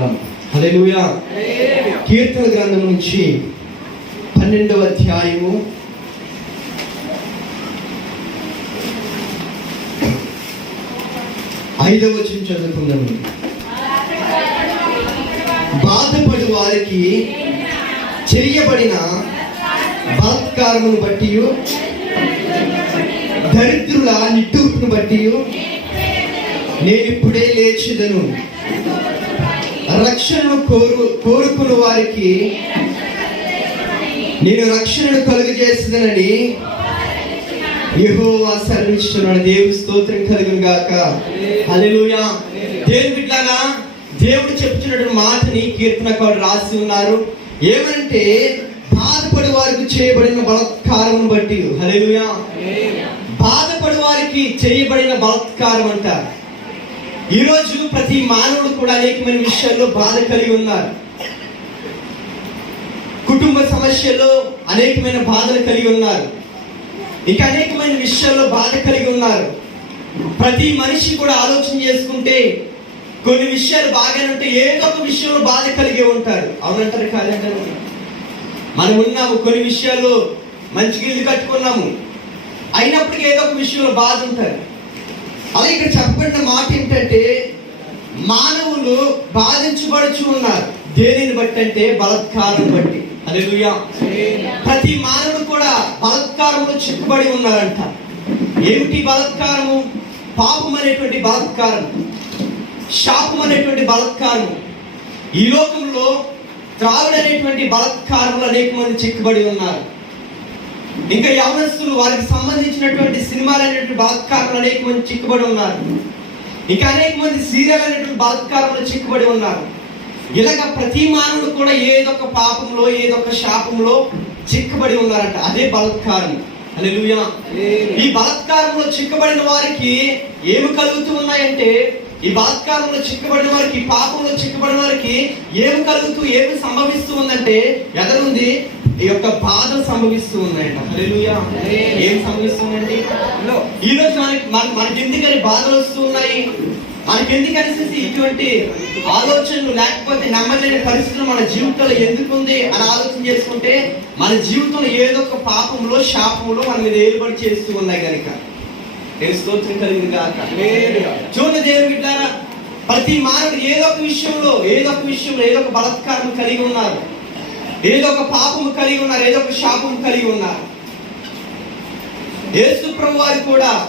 ప్రార్థిస్తున్నాం హలెలుయా కీర్తన గ్రంథం నుంచి పన్నెండవ అధ్యాయము. ఐదవ వచ్చిన చదువుకున్నాను బాధపడు వారికి చేయబడిన బలాత్కారమును బట్టి దరిద్రుల నిట్టూర్పును బట్టి నేను ఇప్పుడే లేచిదను. రక్షణను కోరు కోరుకున్న వారికి నేను రక్షణను కలుగజేస్తుందని యహో సెలవిస్తున్నాడు దేవుడి స్తోత్రం కలుగును గాక. అలెలుయా దేవుని బిడ్డలారా దేవుడు చెప్తున్నటువంటి మాటని కీర్తనకారు రాసి ఉన్నారు. ఏమంటే బాధపడి వారికి చేయబడిన బలత్కారం బట్టి. హల్లెలూయా. బాధపడి వారికి చేయబడిన బలత్కారం అంటారు ఈరోజు ప్రతి మానవుడు కూడా అనేకమైన విషయాల్లో బాధ కలిగి ఉన్నారు. కుటుంబ సమస్యల్లో అనేకమైన బాధలు కలిగి ఉన్నారు. ఇంకా అనేకమైన విషయాల్లో బాధ కలిగి ఉన్నారు. ప్రతి మనిషి కూడా ఆలోచన చేసుకుంటే కొన్ని విషయాలు బాగానే ఉంటే ఏదో ఒక విషయంలో బాధ కలిగి ఉంటారు. అవునంటారు కాదంటారు? మనం ఉన్నాము కొన్ని విషయాల్లో మంచిగా ఇల్లు కట్టుకున్నాము. అయినప్పటికీ ఏదో ఒక విషయంలో బాధ ఉంటారు అలాగే ఇక్కడ చెప్పబడిన మాట ఏంటంటే మానవులు బాధించబడుచు ఉన్నారు. దేనిని బట్టి అంటే బలత్కారం బట్టి. అదే ప్రతి మానవుడు కూడా బలత్కారంలో చిక్కుబడి ఉన్నారంట ఏమిటి బలత్కారము? పాపం అనేటువంటి బలత్కారం. శాపం అనేటువంటి బలత్కారం. ఈ లోకంలో త్రావుడు అనేటువంటి బలత్కారములు అనేక మంది చిక్కుబడి ఉన్నారు. ఇంకా యవనస్తులు వారికి సంబంధించినటువంటి సినిమాలు అనేటువంటి బలత్కారాలు అనేక మంది చిక్కుబడి ఉన్నారు. ఇంకా అనేక మంది సీరియల్ అనేటువంటి బలత్కారంలో చిక్కుబడి ఉన్నారు. ఇలాగ ప్రతి మానవుడు కూడా ఏదొక పాపంలో ఏదొక శాపంలో చిక్కబడి ఉన్నారంట. అదే బలత్కారం. హల్లెలూయా. ఈ బలత్కారంలో చిక్కబడిన వారికి ఏమి కలుగుతూ ఉన్నాయంటే ఈ బలాత్కారంలో చిక్కబడిన వారికి పాపంలో చిక్కబడిన వారికి ఏమి కలుగుతూ ఏమి సంభవిస్తూ ఉందంటే ఎదరుంది ఈ యొక్క బాధ సంభవిస్తూ ఉన్నాయంట. హల్లెలూయా. ఏం సంభవిస్తుందండి ఈ రోజు మనకి మన- మనకి ఎందుకని బాధలు వస్తూ ఉన్నాయి? మనకి ఎందుకని ఇటువంటి ఆలోచనలు లేకపోతే నమ్మలేని పరిస్థితులు మన జీవితంలో ఎందుకు ఉంది అని ఆలోచన చేసుకుంటే మన జీవితంలో ఏదో ఒక పాపంలో శాపంలో మన మీద ఏలుబడి చేస్తూ ఉన్నాయి కనుక. నేను స్తోత్రం కలిగింది కాక చూడండి దేవుని బిడ్డారా ప్రతి మానవుడు ఏదో ఒక విషయంలో ఏదో ఒక విషయంలో ఏదో ఒక బలత్కారం కలిగి ఉన్నారు. ఏదో ఒక పాపము కలిగి ఉన్నారు ఏదో ఒక శాపము కలిగి ఉన్నారు. యేసు ప్రభు వారు కూడా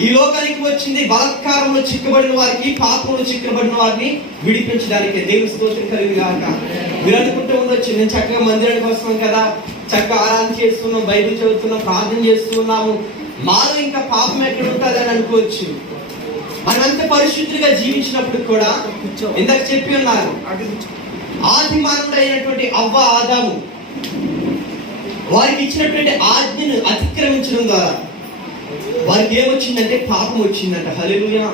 ఈ లోకానికి వచ్చింది బలత్కారంలో చిక్కబడిన వారికి పాపంలో చిక్కబడిన వారిని విడిపించడానికి దేవుని స్తోత్రం కలిగి కాక మీరు అనుకుంటూ ఉండొచ్చు నేను చక్కగా మందిరానికి వస్తున్నాం కదా చక్కగా ఆరాధన చేస్తున్నాం బైబిల్ చదువుతున్నాం ప్రార్థన చేస్తున్నాము. మాలో ఇంకా పాపం ఎక్కడ ఉంటుంది అని అనుకోవచ్చు. మనం పరిశుద్ధులుగా పరిశుద్ధిగా జీవించినప్పుడు కూడా ఇందాక చెప్పి ఉన్నారు ఆది మానవుడు అయినటువంటి అవ్వ ఆదాము వారికి ఇచ్చినటువంటి ఆజ్ఞను అతిక్రమించడం ద్వారా వారికి ఏమొచ్చిందంటే పాపం వచ్చిందంట. హల్లెలూయా.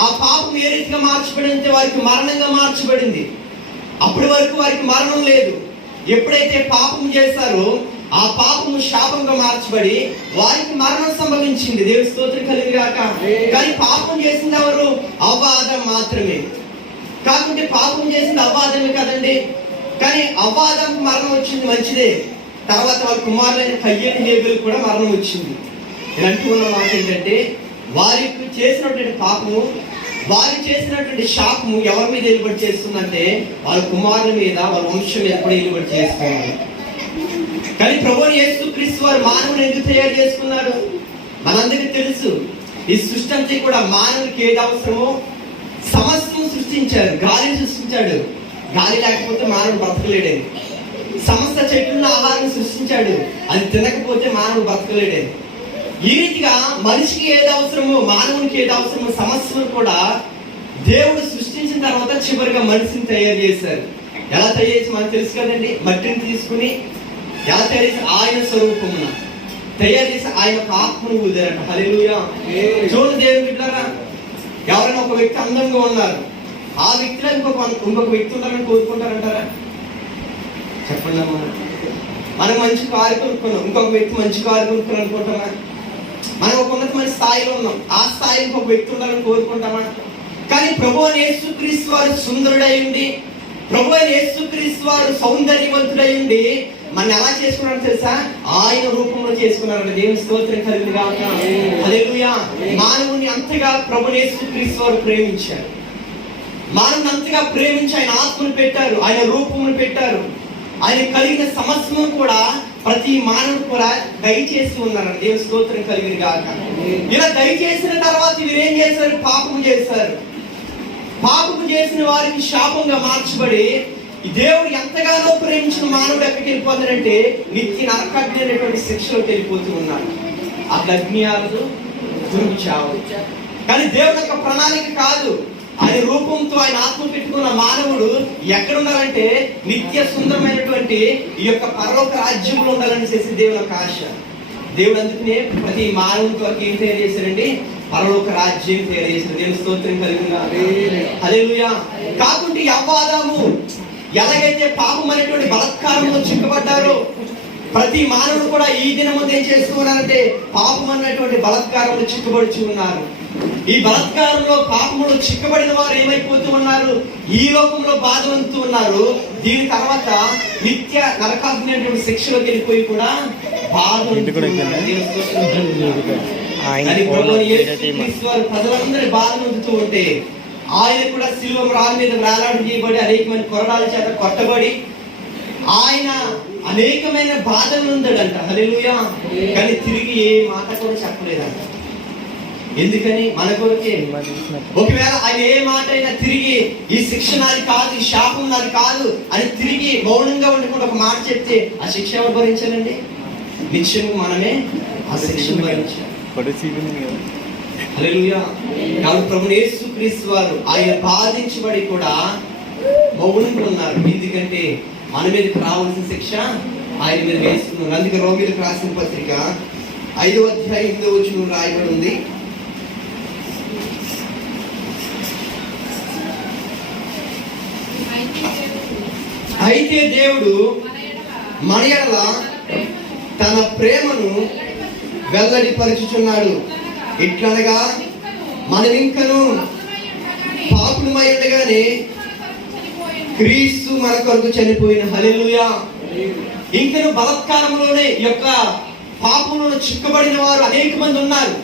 ఆ పాపం ఏ రీతిగా మార్చబడిందంటే వారికి మరణంగా మార్చబడింది. అప్పటి వరకు వారికి మరణం లేదు. ఎప్పుడైతే పాపం చేశారో ఆ పాపము శాపంగా మార్చబడి వారికి మరణం సంభవించింది. దేవుని స్తోత్రం కలిగి కానీ పాపం చేసింది ఎవరు? అవ్వాదం మాత్రమే. కాకుంటే పాపం చేసింది అవ్వాదమే కదండి. కానీ అవ్వాదం మరణం వచ్చింది మంచిదే. తర్వాత వాళ్ళ కుమారులైన కయ్యని హేబులు కూడా మరణం వచ్చింది. నేను అంటూ మాట ఏంటంటే వారికి చేసినటువంటి పాపము వారు చేసినటువంటి శాపము ఎవరి మీద ఏర్పడి చేస్తుందంటే వాళ్ళ కుమారుల మీద వాళ్ళ వంశం ఎప్పుడు ఏర్పడి చేస్తుంది. కానీ ప్రభు యేసు క్రీస్తు వారు మానవుని ఎందుకు తయారు చేసుకున్నాడు మనందరికీ తెలుసు. ఈ సృష్టి అంతా కూడా మానవునికి ఏది అవసరమో సమస్తం సృష్టించాడు గాలిని సృష్టించాడు. గాలి లేకపోతే మానవుడు బ్రతకలేడేది సమస్త చెట్లను ఆహారం సృష్టించాడు. అది తినకపోతే మానవుడు బ్రతకలేడేది ఈ రీతిగా మనిషికి ఏది అవసరమో మానవునికి ఏది అవసరమో సమస్యను కూడా దేవుడు సృష్టించిన తర్వాత చివరిగా మనిషిని తయారు చేశారు. ఎలా తయారు చేసి మనకు తెలుసు కదండి. మట్టిని తీసుకుని ఎలా తయారు చేసి ఆయన స్వరూపమున. తయారు చేసి ఆయన ఆత్మను ఊదారట. చూడు దేవుని బిడ్డలారా ఎవరైనా ఒక వ్యక్తి అందంగా ఉన్నారు ఆ వ్యక్తిలో ఇంకొక ఇంకొక వ్యక్తి ఉన్నారని కోరుకుంటారంటారా? చెప్పండి అమ్మా. మనం మంచి కారు కొనుక్కున్నాం ఇంకొక వ్యక్తి మంచి కారు కొనుక్కున్నాం అనుకుంటామా? మనం ఒక ఉన్నతమైన స్థాయిలో ఉన్నాం ఆ స్థాయిలో ఇంకొక వ్యక్తి ఉండాలని కోరుకుంటామా? కానీ ప్రభు అని యేసుక్రీస్తు వారు సుందరుడై ఉండి ప్రభు అని యేసుక్రీస్తు వారు సౌందర్యవంతుడై ఉండి మన ఎలా చేసుకున్నాడు తెలుసా? ఆయన రూపంలో చేసుకున్నాడు దేవుని స్తోత్రం కలిగింది కాక హల్లెలూయా. మానవుని అంతగా ప్రభు క్రీస్తు వారు ప్రేమించారు. మానవుని అంతగా ప్రేమించి ఆయన ఆత్మను పెట్టారు ఆయన రూపమును పెట్టారు. ఆయన కలిగిన సమస్యను కూడా ప్రతి మానవుడు కూడా దయచేసి ఉన్నారు దేవుని స్తోత్రం కలిగింది కాక ఇలా దయచేసిన తర్వాత వీరు ఏం చేశారు? పాపము చేశారు. పాపము చేసిన వారికి శాపంగా మార్చబడి ఈ దేవుడు ఎంతగానో ప్రేమించిన మానవుడు ఎక్కడికి వెళ్ళిపోతాడంటే నిత్య నరకగ్ని అనేటువంటి శిక్షలోకి వెళ్ళిపోతూ ఉన్నాడు. ఆ అగ్ని ఆగదు దురుగు చావు కానీ దేవుడి యొక్క ప్రణాళిక కాదు. ఆయన రూపంతో ఆయన ఆత్మ పెట్టుకున్న మానవుడు ఎక్కడ ఉండాలంటే నిత్య సుందరమైనటువంటి ఈ యొక్క పరలోక రాజ్యంలో ఉండాలని చేసి దేవుని యొక్క ఆశ. దేవుడు అందుకనే ప్రతి మానవుని కొరకు ఏం తయారు చేశారండి పరలోక రాజ్యం తయారు చేశారు దేవుని స్తోత్రం కలిగిన హల్లెలూయా. కాకుంటే అవ్వాదాము ఎలాగైతే పాపం అనేటువంటి బలత్కారంలో చిక్కబడ్డారో ప్రతి మానవుడు కూడా ఈ దినం ముందు ఏం చేస్తున్నారంటే పాపం అన్నటువంటి బలత్కారంలో చిక్కబడుచు ఉన్నారు. ఈ బలత్కారంలో పాపములో చిక్కబడిన వారు ఏమైపోతూ ఉన్నారు? ఈ లోకంలో బాధవంతూ ఉన్నారు. దీని తర్వాత నిత్య నరకాగ్నటువంటి శిక్షలోకి వెళ్ళిపోయి కూడా బాధ ప్రజలందరి బాధ పొందుతూ ఉంటే ఆయన కూడా శిలువ రాళ్ళ మీద వేలాడి చేయబడి అనేకమైన కొరడాల చేత కొట్టబడి ఆయన అనేకమైన బాధలు ఉందడంట. హల్లెలూయా. కానీ తిరిగి ఏ మాట కూడా చెప్పలేదంట. ఎందుకని? మన కొరకే. ఒకవేళ ఆయన ఏ మాట అయినా తిరిగి ఈ శిక్ష నాది కాదు ఈ శాపం నాది కాదు అని తిరిగి మౌనంగా ఉండకుండా ఒక మాట చెప్తే ఆ శిక్ష ఎవరు భరించాలండి? నిత్యము మనమే ఆ శిక్షను భరించాలి. కాబట్టి ప్రభు యేసుక్రీస్తు వారు ఆయన బాధించబడి కూడా మౌనంగా ఉన్నారు. ఎందుకంటే మన మీదకి రావాల్సిన శిక్ష ఆయన మీద వేస్తున్నారు అందుకే రోమిలకు రాసిన పత్రిక ఐదో అధ్యాయం ఎనిమిదో వచ్చిన రాయబడి ఉంది అయితే దేవుడు మన తన ప్రేమను వెల్లడిపరుచుచున్నాడు ఇట్లనగా మనం ఇంకను పాపులమై ఉండగానే క్రీస్తు మన కొరకు చనిపోయిన. హలెలుయా ఇంకను బలత్కారంలోనే యొక్క పాపంలో చిక్కబడిన వారు అనేక మంది ఉన్నారు.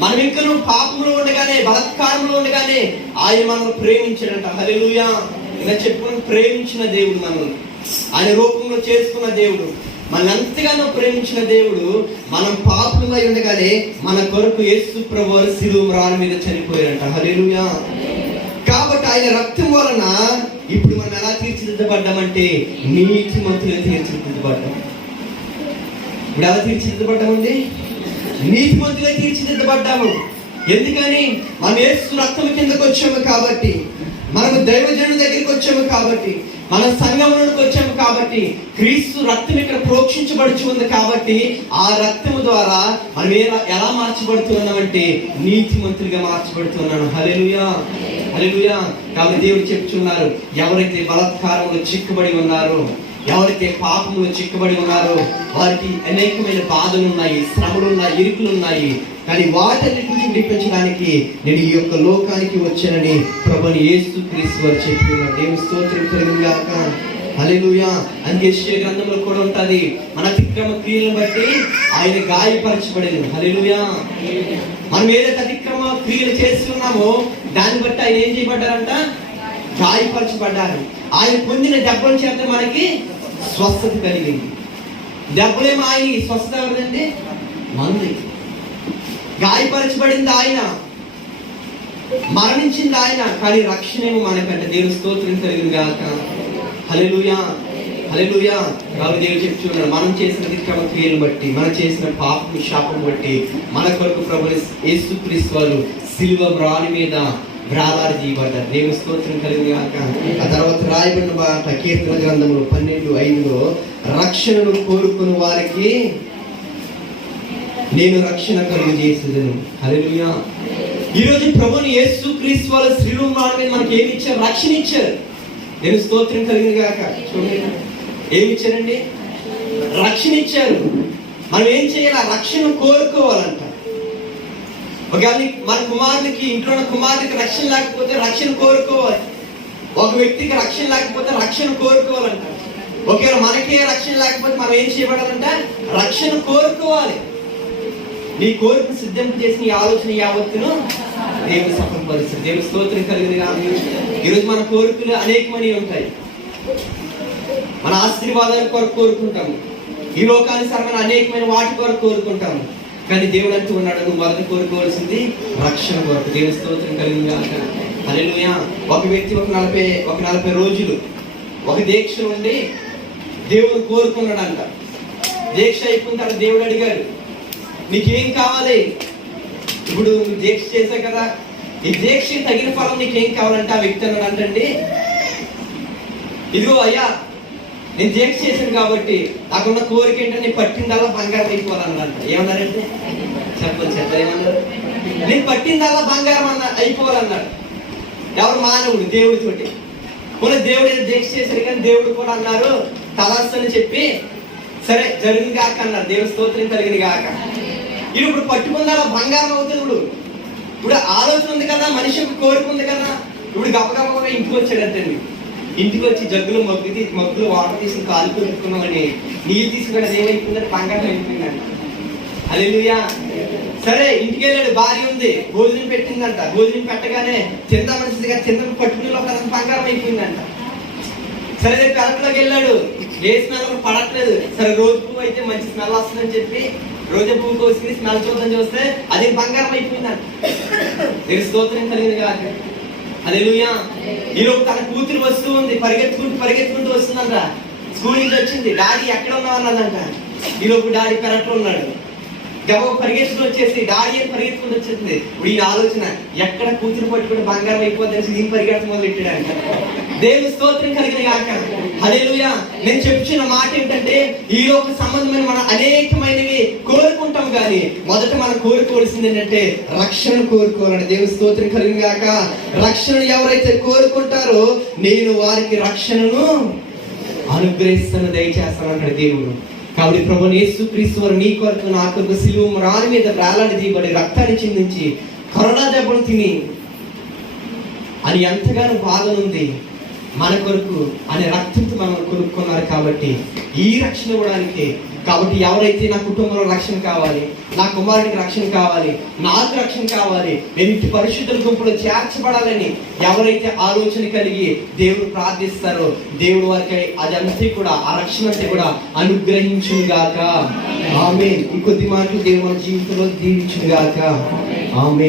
మనం ఇంకను పాపంలో ఉండగానే బలత్కారంలో ఉండగానే ఆయన మనల్ని ప్రేమించాడంట. హలెలుయా ఇలా చెప్పుకుని ప్రేమించిన దేవుడు మనల్ని. ఆయన రూపంలో చేసుకున్న దేవుడు. మన ఎంతగానో ప్రేమించిన దేవుడు మనం పాపులమై ఉండగానే మన కొరకు యేసు ప్రభు వారు శిలువ మీద చనిపోయారంట. హల్లెలూయా. కాబట్టి ఆయన రక్తం వలన ఇప్పుడు మనం ఎలా తీర్చిదిద్దబడ్డామంటే నీతి మంతులుగా తీర్చిదిద్దబడ్డాం. ఇప్పుడు ఎలా తీర్చిదిద్దబడ్డామండి? నీతి మంతులే తీర్చిదిద్దబడ్డాము. ఎందుకని? మనం యేసు రక్తం కిందకు వచ్చాము కాబట్టి మనము దైవజనుడి దగ్గరికి వచ్చాము కాబట్టి మన సంఘంలోకి వచ్చాము కాబట్టి క్రీస్తు రక్తం ఇక్కడ ప్రోక్షించబడుచు ఉంది కాబట్టి ఆ రక్తము ద్వారా మనం ఎలా ఎలా మార్చబడుతున్నామంటే నీతిమంతులుగా మార్చబడుతున్నాను హల్లెలూయా. హల్లెలూయా. కాబట్టి దేవుడు చెప్తున్నారు ఎవరైతే బలత్కారంలో చిక్కుబడి ఉన్నారో ఎవరైతే పాపంలో చిక్కబడి ఉన్నారో వారికి అనేకమైన బాధలు ఉన్నాయి శ్రమలు ఉన్నాయి ఇరుకులు ఉన్నాయి కానీ వాటిని నుంచి విడిపించడానికి నేను ఈ యొక్క లోకానికి వచ్చానని ప్రభుని యేసు క్రీస్తు వారు చెప్పి ఉన్నారు దేవుని స్తోత్రం కలిగిందాక అలెలుయా అందుకే గ్రంథంలో కూడా ఉంటుంది మన అతిక్రమ క్రియలను బట్టి ఆయన గాయపరచబడేది హలెలుయా మనం ఏదైతే అతిక్రమ క్రియలు చేస్తున్నామో దాన్ని బట్టి ఆయన ఏం చేయబడ్డారంట? గాయపరచబడ్డారు. ఆయన పొందిన దెబ్బల చేత మనకి స్వస్థత కలిగింది. దెబ్బలేమో ఆయన స్వస్థత ఎవరిదండి మంది. గాయపరచబడింది ఆయన. మరణించింది ఆయన. కానీ రక్షణ ఏమో మనకంట దేవుని స్తోత్రం కలిగింది కాక హలెలుయా హలెలుయా కాబట్టి దేవుడు చెప్తున్నాడు మనం చేసిన అతిక్రమ క్రియలు బట్టి మనం చేసిన పాపం శాపం బట్టి మన కొరకు ప్రభు యేసుక్రీస్తు వారు సిల్వ రాణి మీద వ్రాలాడి చేయబడ్డారు దేవుని స్తోత్రం కలిగింది కాక ఆ తర్వాత రాయబడిన మాట కీర్తన గ్రంథంలో పన్నెండు ఐదులో రక్షణను కోరుకుని వారికి నేను రక్షణ కలుగు చేసేదను. హల్లెలూయా. ఈ రోజు ప్రభుని యేసు క్రీస్తు వాళ్ళ శ్రీరూపం మీద మనకి ఏమి ఇచ్చారు? రక్షణ ఇచ్చారు. నేను స్తోత్రం కలిగింది కాక ఏమి ఇచ్చారండి? రక్షణ ఇచ్చారు. మనం ఏం చేయాలి? ఆ రక్షణ కోరుకోవాలంట. ఒకవేళ మన కుమారునికి ఇంట్లో ఉన్న కుమారునికి రక్షణ లేకపోతే రక్షణ కోరుకోవాలి. ఒక వ్యక్తికి రక్షణ లేకపోతే రక్షణ కోరుకోవాలంట ఒకవేళ మనకే రక్షణ లేకపోతే మనం ఏం చేయబడాలంట? రక్షణ కోరుకోవాలి. నీ కోరిక సిద్ధం చేసిన ఈ ఆలోచన యావత్తును దేవుని సఫలపరుస్తుంది దేవుని స్తోత్రం కలిగింది కానీ ఈరోజు మన కోరికలు అనేకమని ఉంటాయి. మన ఆశీర్వాదాల కొరకు కోరుకుంటాము. ఈ లోకానుసారమైన అనేకమైన వాటి కొరకు కోరుకుంటాము. కానీ దేవుడు అంటూ ఉన్నాడు నువ్వు మొదట కోరుకోవాల్సింది రక్షణ కొరకు. దేవుని స్తోత్రం కలిగింది అలెలుయ ఒక వ్యక్తి ఒక నలభై ఒక నలభై రోజులు ఒక దీక్ష ఉండి దేవుడు కోరుకున్నాడంట. దీక్ష అయిపోయిన తర్వాత దేవుడు అడిగాడు నీకేం కావాలి? ఇప్పుడు నువ్వు దీక్ష చేశావు కదా. ఈ దీక్ష తగిన ఫలం నీకేం కావాలంటే ఆ వ్యక్తి అన్నాడు అంటండి. ఇదిగో అయ్యా నేను దీక్ష చేశాను కాబట్టి నాకున్న కోరిక ఏంటంటే నేను పట్టిందల్లా బంగారం అయిపోవాలన్నాను ఏమన్నారంటే? చెప్పండి చెప్పదు ఏమన్నారు? నేను పట్టిందల్లా బంగారం అన్న అయిపోవాలన్నాడు. ఎవరు మానవుడు? దేవుడితోటి మన దేవుడు ఏదో దీక్ష చేశారు కానీ దేవుడు కూడా అన్నారు తలస్సు అని చెప్పి సరే జరిగింది కాక అన్నారు. దేవుడు స్తోత్రం కలిగింది కాక ఇది ఇప్పుడు పట్టుకుందా బంగారం అవుతుంది ఇప్పుడు ఇప్పుడు ఆలోచన ఉంది కదా మనిషికి కోరిక ఉంది కదా. ఇప్పుడు గబగబగా ఇంటికి వచ్చాడంటండి. ఇంటికి వచ్చి జగ్గులు మగ్గు తీసి మగ్గులు వాటర్ తీసి కాలు పెట్టుకున్నామని నీళ్ళు తీసుకుని ఏమైపోయిందంటే బంగారం అయిపోయిందంట. అలెలుయా సరే ఇంటికి వెళ్ళాడు భార్య ఉంది భోజనం పెట్టిందంట. భోజనం పెట్టగానే చింత మనిషిగా తిందని పట్టుకుని లోపల బంగారం అయిపోయిందంట. సరే రేపు పెరట్లోకి వెళ్ళాడు. ఏ స్మెల్ పడట్లేదు. సరే రోజు పువ్వు అయితే మంచి స్మెల్ వస్తుందని చెప్పి రోజు పువ్వు కోసుకుని స్మెల్ చూద్దాం చూస్తే అది బంగారం అయిపోయిందంట. నేను స్తోత్రం కలిగింది కాదు. అదేలుయా ఈలోపు తన కూతురు వస్తూ ఉంది పరిగెత్తుకుంటూ పరిగెత్తుకుంటూ వస్తుందంట. స్కూల్ నుంచి వచ్చింది డాడీ ఎక్కడ ఉన్నావు? అన్నదంట. ఈలోపు డాడీ పెరట్లో ఉన్నాడు. గబ పరిగెత్తుకుని వచ్చేసి డాడీ అని పరిగెత్తుకుని వచ్చేసింది? ఈ ఆలోచన ఎక్కడ కూతురు పట్టుకుని బంగారం అయిపోద్దని దీని పరిగెత్తు మొదలు పెట్టాడు దేవుని స్తోత్రం కలిగిన గాక. హల్లెలూయా. నేను చెప్తున్న మాట ఏంటంటే ఈ యొక్క సంబంధమైన మనం అనేకమైనవి కోరుకుంటాం కానీ మొదట మనం కోరుకోవాల్సింది ఏంటంటే రక్షణ కోరుకోవాలని దేవుని స్తోత్రం కలిగిన గాక. రక్షణ ఎవరైతే కోరుకుంటారో నేను వారికి రక్షణను అనుగ్రహిస్తాను దయచేస్తాను అన్నాడు దేవుడు. కాబట్టి ప్రభు యేసు క్రీస్తు వారు నీ కొరకు నా కొరకు సిలువ రాని మీద వేలాడి తీయబడి రక్తాన్ని చిందించి కరోనా దెబ్బను తిని అని ఎంతగానో బాధనుంది మన కొరకు అనే రక్తంతో మనం కొనుక్కున్నారు కాబట్టి ఈ రక్షణ ఇవ్వడానికి కాబట్టి ఎవరైతే నా కుటుంబంలో రక్షణ కావాలి నా కుమారుడికి రక్షణ కావాలి నాకు రక్షణ కావాలి నేను ఇంటి పరిశుద్ధుల గుంపులో చేర్చబడాలని ఎవరైతే ఆలోచన కలిగి దేవుడు ప్రార్థిస్తారో దేవుడు వారికి అదంతా కూడా ఆ రక్షణ అంతా కూడా అనుగ్రహించుగాక ఆమె ఇంకొద్ది మాటలు దేవుడు మన జీవితంలో దీవించుగాక ఆమె